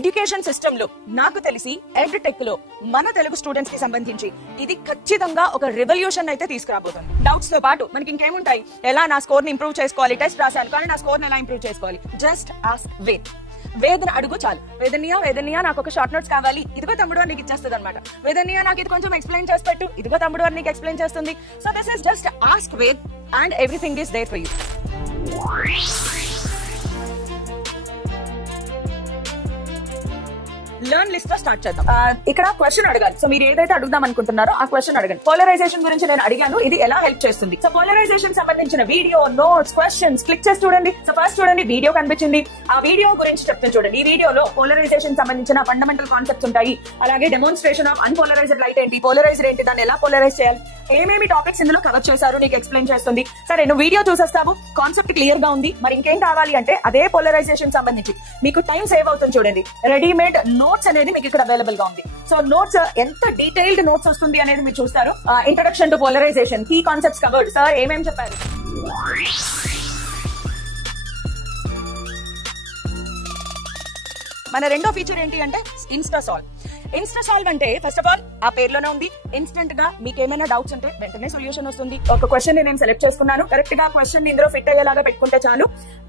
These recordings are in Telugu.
ఎడ్యుకేషన్ సిస్టమ్ లో నాకు తెలిసి ఎడ్టెక్ లో మన తెలుగు స్టూడెంట్స్ కి సంబంధించి ఇది ఖచ్చితంగా ఒక రెవల్యూషన్ అయితే తీసుకురాబోతుంది. డౌట్స్ తో పాటు మనకి ఇంకేముంటాయి, ఎలా నా స్కోర్ ని ఇంప్రూవ్ చేసుకోవాలి, టెస్ట్ రాశాను కానీ నా స్కోర్ ని ఎలా ఇంప్రూవ్ చేసుకోవాలి, జస్ట్ ఆస్క్ వేదన అడుగు చాలు. వేదనీయ నాకు ఒక షార్ట్ నోట్స్ కావాలి, ఇదిగో తమ్ముడు అని నీకు ఇచ్చేస్తుంది అనమాట. వేదనీయ నాకు ఇది కొంచెం ఎక్స్ప్లెయిన్ చేసి పెట్టు, ఇదిగో తమ్ముడు అని నీకు ఎక్స్ప్లెయిన్ చేస్తుంది. So this is just ask Ved and everything is there for you. Learn list తో స్టార్ట్ చేద్దాం. ఇక్కడ క్వశ్చన్ అడగాలి. సో మీరు ఏదైతే అడుగుదాం అనుకుంటున్నారో ఆ క్వశ్చన్ అడగండి. పోలరైజేషన్ గురించి నేను అడిగాను, ఇది ఎలా హెల్ప్ చేస్తుంది. సో పోలరైజేషన్ సంబంధించిన వీడియో, నోట్స్, క్వశ్చన్స్ క్లిక్ చేసి చూడండి. సో ఫస్ట్ చూడండి, వీడియో కనిపించింది, ఆ వీడియో గురించి చెప్తాను చూడండి. ఈ వీడియోలో పోలరైజేషన్ సంబంధించిన ఫండమెంటల్ కాన్సెప్ట్స్ ఉంటాయి. అలాగే డెమోన్స్ట్రేషన్ ఆఫ్ అన్పోలరైజ్డ్ లైట్ ఏంటి, పోలరైజ్డ్ ఏంటి, దాన్ని ఎలా పోలరైజ్ చేయాలి, ఏమేమి టాపిక్స్ ఇందులో కవర్ చేశారు నీకు ఎక్స్ప్లెయిన్ చేస్తుంది. సరే నువ్వు వీడియో చూసేస్తావు, కాన్సెప్ట్ క్లియర్ గా ఉంది, మరి ఇంకేం కావాలి అంటే అదే పోలరైజేషన్ సంబంధించి మీకు టైం సేవ్ అవుతుంది చూడండి. రెడీమేడ్ నోట్స్ అనేది మీకు ఇక్కడ అవైలబుల్ గా ఉంది. సో నోట్స్ ఎంత డీటెయిల్డ్ నోట్స్ వస్తుంది అనేది మీరు చూస్తారు. Introduction to polarization, key concepts covered, sir ఏమేం చెప్పారు. మన రెండో ఫీచర్ ఏంటి అంటే ఇన్స్టాసాల్వ్. ఇన్స్టాసాల్వ్ అంటే ఫస్ట్ ఆఫ్ ఆల్ ఆ పేర్లోనే ఉంది, ఇన్స్టెంట్ గా మీకు ఏమైనా డౌట్స్ ఉంటే వెంటనే సొల్యూషన్ వస్తుంది. ఒక క్వశ్చన్ నేను సెలెక్ట్ చేసుకున్నాను, కరెక్ట్ గా క్వశ్చన్ ఇందులో ఫిట్ అయ్యేలాగా పెట్టుకుంటే చాలు,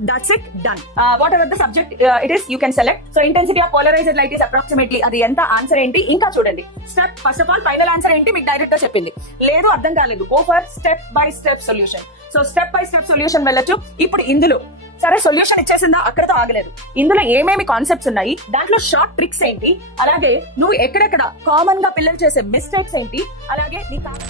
that's it, done. Whatever the subject it is you can select. So intensity of polarized light is approximately, అది ఎంత, ఆన్సర్ ఏంటి, ఇంకా చూడండి step. First of all final answer ఏంటి మీకు డైరెక్ట్ గా చెప్పింది, లేదు అర్థం కాలేదు, go for step by step solution. So step by step solution వెళ్ళొచ్చు. ఇప్పుడు ఇందులో సరే సొల్యూషన్ ఇచ్చేసిందా, అక్కడతో ఆగలేదు. ఇందులో ఏమేమి కాన్సెప్ట్స్ ఉన్నాయి, దాంట్లో షార్ట్ ట్రిక్స్ ఏంటి, అలాగే నువ్వు ఎక్కడెక్కడ కామన్ గా పిల్లలు చేసే మిస్టేక్స్ ఏంటి, అలాగే నీ థర్డ్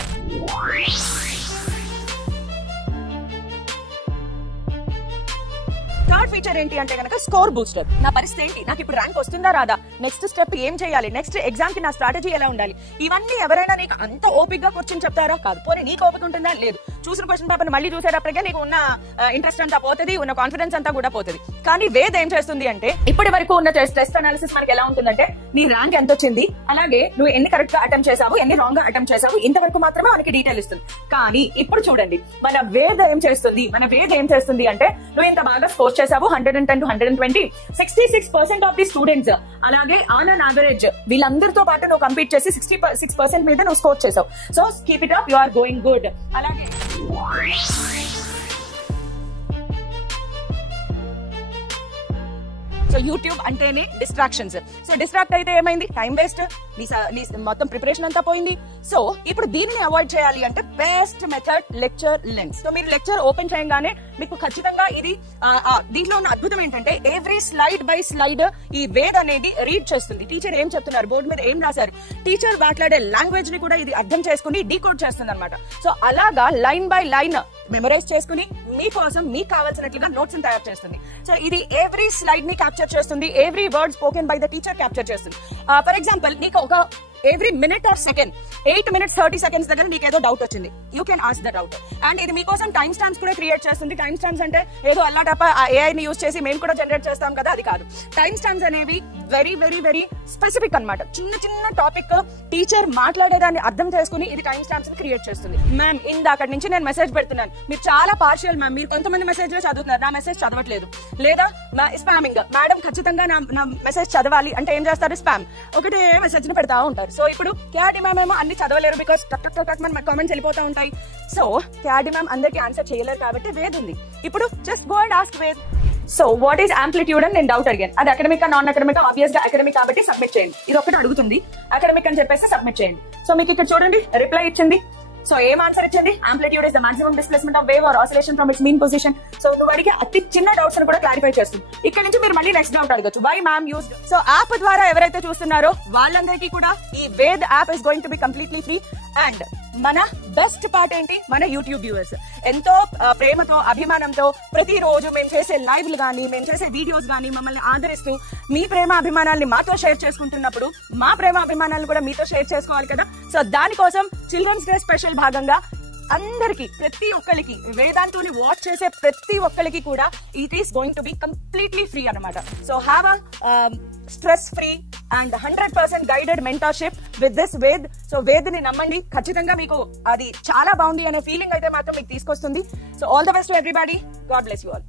ఫీచర్ ఏంటి అంటే కనుక స్కోర్ బూస్టర్. నా పరిస్థితి ఏంటి, నాకు ఇప్పుడు ర్యాంక్ వస్తుందా రాదా, నెక్స్ట్ స్టెప్ ఏం చేయాలి, నెక్స్ట్ ఎగ్జామ్ కి నా స్ట్రాటజీ ఎలా ఉండాలి, ఇవన్నీ ఎవరైనా నీకు అంత ఓపిక్ గా క్వశ్చన్ చెప్తారో కాదు. పోనీ నీకు ఓపిక ఉంటుందా, లేదు. చూసిన క్వశ్చన్ పేపర్ మళ్ళీ చూసేటప్పటికే నీకు ఉన్న ఇంట్రెస్ట్ అంతా పోతుంది, ఉన్న కాన్ఫిడెన్స్ అంతా కూడా పోతుంది. కానీ వేద్ ఏం చేస్తుంది అంటే ఇప్పటి వరకు ఉన్న టెస్ట్ అనాలిసిస్ మనకి ఎలా ఉంటుందంటే నీ ర్యాంక్ ఎంత వచ్చింది, అలాగే నువ్వు ఎన్ని కరెక్ట్ గా అటెంప్ట్ చేసావు, ఎన్ని రాంగ్ గా అటెంప్ట్ చేసావు, ఇంతవరకు మాత్రమే మనకి డీటెయిల్ ఇస్తుంది. కానీ ఇప్పుడు చూడండి మన వేద్ ఏం చేస్తుంది అంటే నువ్వు ఇంత బాగా స్కోర్ చేసావు, 110 to 120, 66% ఆఫ్ ది స్టూడెంట్స్, అలాగే ఆన్ అన్ యావరేజ్ వీళ్ళందరితో పాటు నువ్వు కంపీట్ చేసి 66% మీద నువ్వు స్కోర్ చేసావు. So keep it up, you are going good. అలాగే సో యూట్యూబ్ అంటేనే డిస్ట్రాక్షన్స్. సో డిస్ట్రాక్ట్ అయితే ఏమైంది, టైం వేస్ట్, నీ మొత్తం ప్రిపరేషన్ అంతా పోయింది. సో ఇప్పుడు దీనిని అవాయిడ్ చేయాలి అంటే best method lecture lens. So మీరు లెక్చర్ ఓపెన్ చేయగానే మీకు ఖచ్చితంగా ఇది దీంట్లో ఉన్న అద్భుతం ఏంటంటే ఎవ్రీ స్లైడ్ బై స్లైడ్ ఈ వేద్ అనేది రీడ్ చేస్తుంది. టీచర్ ఏం చెప్తున్నారు, బోర్డు మీద ఏం రాశారు, టీచర్ మాట్లాడే లాంగ్వేజ్ ని కూడా ఇది అర్థం చేసుకుని డీకోడ్ చేస్తుంది అనమాట. సో అలాగా లైన్ బై లైన్ మెమరైజ్ చేసుకుని మీకోసం మీకు కావాల్సినట్లుగా నోట్స్ తయారు చేస్తుంది. సో ఇది ఎవ్రీ స్లైడ్ ని క్యాప్చర్ చేస్తుంది, every word spoken by the teacher capture చేస్తుంది. ఫర్ ఎగ్జాంపుల్ నీకు ఒక every minute or second 8 minutes 30 seconds దగ్గర నీకు ఏదో డౌట్ వచ్చింది, you can ask the doubt. And ఇది మీకోసం టైం స్టాంప్స్ కూడా క్రియేట్ చేస్తుంది. టైం స్టాంప్స్ అంటే ఏదో అల్లాటప్ప AI ని యూజ్ చేసి మేము కూడా జనరేట్ చేస్తాం కదా, అది కాదు. టైం స్టాంప్స్ అనేవి వెరీ వెరీ వెరీ స్పెసిఫిక్ అనమాట. చిన్న చిన్న టాపిక్ టీచర్ మాట్లాడేదాన్ని అర్థం చేసుకుని ఇది టైం స్టాంప్స్ క్రియేట్ చేస్తుంది. మ్యామ్ ఇందాకటి నుంచి నేను మెసేజ్ పెడుతున్నాను, మీరు చాలా పార్షియల్ మ్యామ్, మీరు కొంతమంది మెసేజ్ లో చదువుతున్నారు, నా మెసేజ్ చదవట్లేదు, లేదా స్పామింగ్. మేడం ఖచ్చితంగా నా మెసేజ్ చదవాలి అంటే ఏం చేస్తారు, స్పామ్ ఒకటే మెసేజ్ ని పెడతా ఉంటారు. సో ఇప్పుడు క్యాడి మ్యామ్ ఏమో అన్ని చదవలేరు, బికాస్ టక్ టక్ టక్ మన కామెంట్స్ వెళ్ళిపోతా ఉంటాయి. సో క్యాడి మ్యామ్ అందరికి ఆన్సర్ చేయలేరు కాబట్టి వేద్ ఉంది. ఇప్పుడు just go and ask Ved. So what is amplitude అని నేను డౌట్ అడిగాను, అది అకాడమిక్ నాన్ అకాడమిక్, ఆబ్వియస్ గా అకాడమిక్ కాబట్టి సబ్మిట్ చేయండి. ఇది ఒకటి అడుగుతుంది, అకాడమిక్ అని చెప్పేసి సబ్మిట్ చేయండి. సో మీకు ఇక్కడ చూడండి రిప్లై ఇచ్చింది. సో ఏం ఆన్సర్ ఇచ్చింది, amplitude is the maximum displacement of wave or oscillation from its mean position. So నువ్వు అడిగే అతి చిన్న డౌట్స్ ని కూడా క్లారిఫై చేస్తుంది. ఇక్కడ నుంచి మీరు మళ్ళీ నెక్స్ట్ డౌట్ అడగచ్చు, why ma'am used. So app ద్వారా ఎవరైతే చూస్తున్నారో వాళ్ళందరికీ కూడా ఈ Ved app is going to be completely free. And మన బెస్ట్ పార్ట్ ఏంటి, మన యూట్యూబ్ వ్యూవర్స్ ఎంతో ప్రేమతో అభిమానంతో ప్రతిరోజు మేము చేసే లైవ్లు గానీ, మేము చేసే వీడియోస్ గానీ మమ్మల్ని ఆదరిస్తూ మీ ప్రేమ అభిమానాల్ని మాతో షేర్ చేసుకుంటున్నప్పుడు మా ప్రేమ అభిమానాలను కూడా మీతో షేర్ చేసుకోవాలి కదా. సో దానికోసం చిల్డ్రన్స్ డే స్పెషల్ భాగంగా అందరికి ప్రతి ఒక్కరికి వేదాంతోని వాచ్ చేసే ప్రతి ఒక్కరికి కూడా it is going to be completely free అనమాట. So have a stress free and 100% guided mentorship with this Ved. సో వేద్ ని నమ్మండి, ఖచ్చితంగా మీకు అది చాలా బాగుంది అనే ఫీలింగ్ అయితే మాత్రం మీకు తీసుకొస్తుంది. So all the best to everybody, God bless you all.